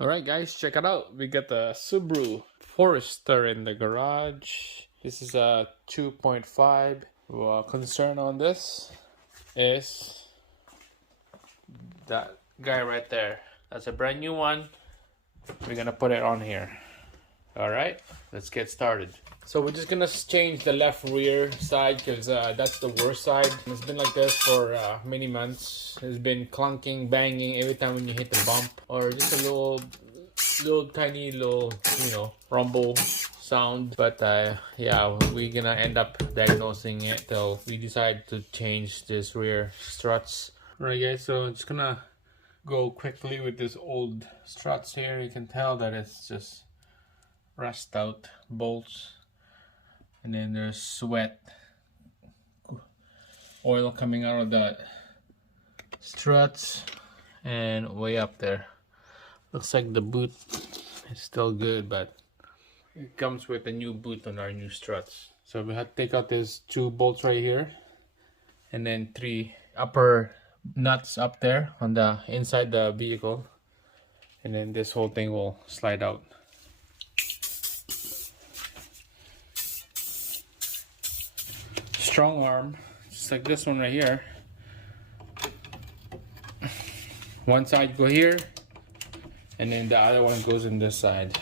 Alright guys, check it out. We got the Subaru Forester in the garage. This is a 2.5. Well, concern on this is that guy right there. That's a brand new one. We're gonna put it on here. Alright, let's get started. So we're just gonna change the left rear side because that's the worst side. It's been like this for many months. It's been clunking, banging every time when you hit the bump, or just a little tiny rumble sound. But yeah, we're gonna end up diagnosing it till we decide to change this rear struts. Alright guys, so I'm just gonna go quickly with this old struts here. You can tell that it's just rust out bolts, and then there's sweat oil coming out of the struts and way up there. Looks like the boot is still good, but it comes with a new boot on our new struts. So we had to take out these two bolts right here, and then 3 upper nuts up there on the inside the vehicle, and then this whole thing will slide out. Strong arm, just like this one right here. One side go here, and then the other one goes in this side.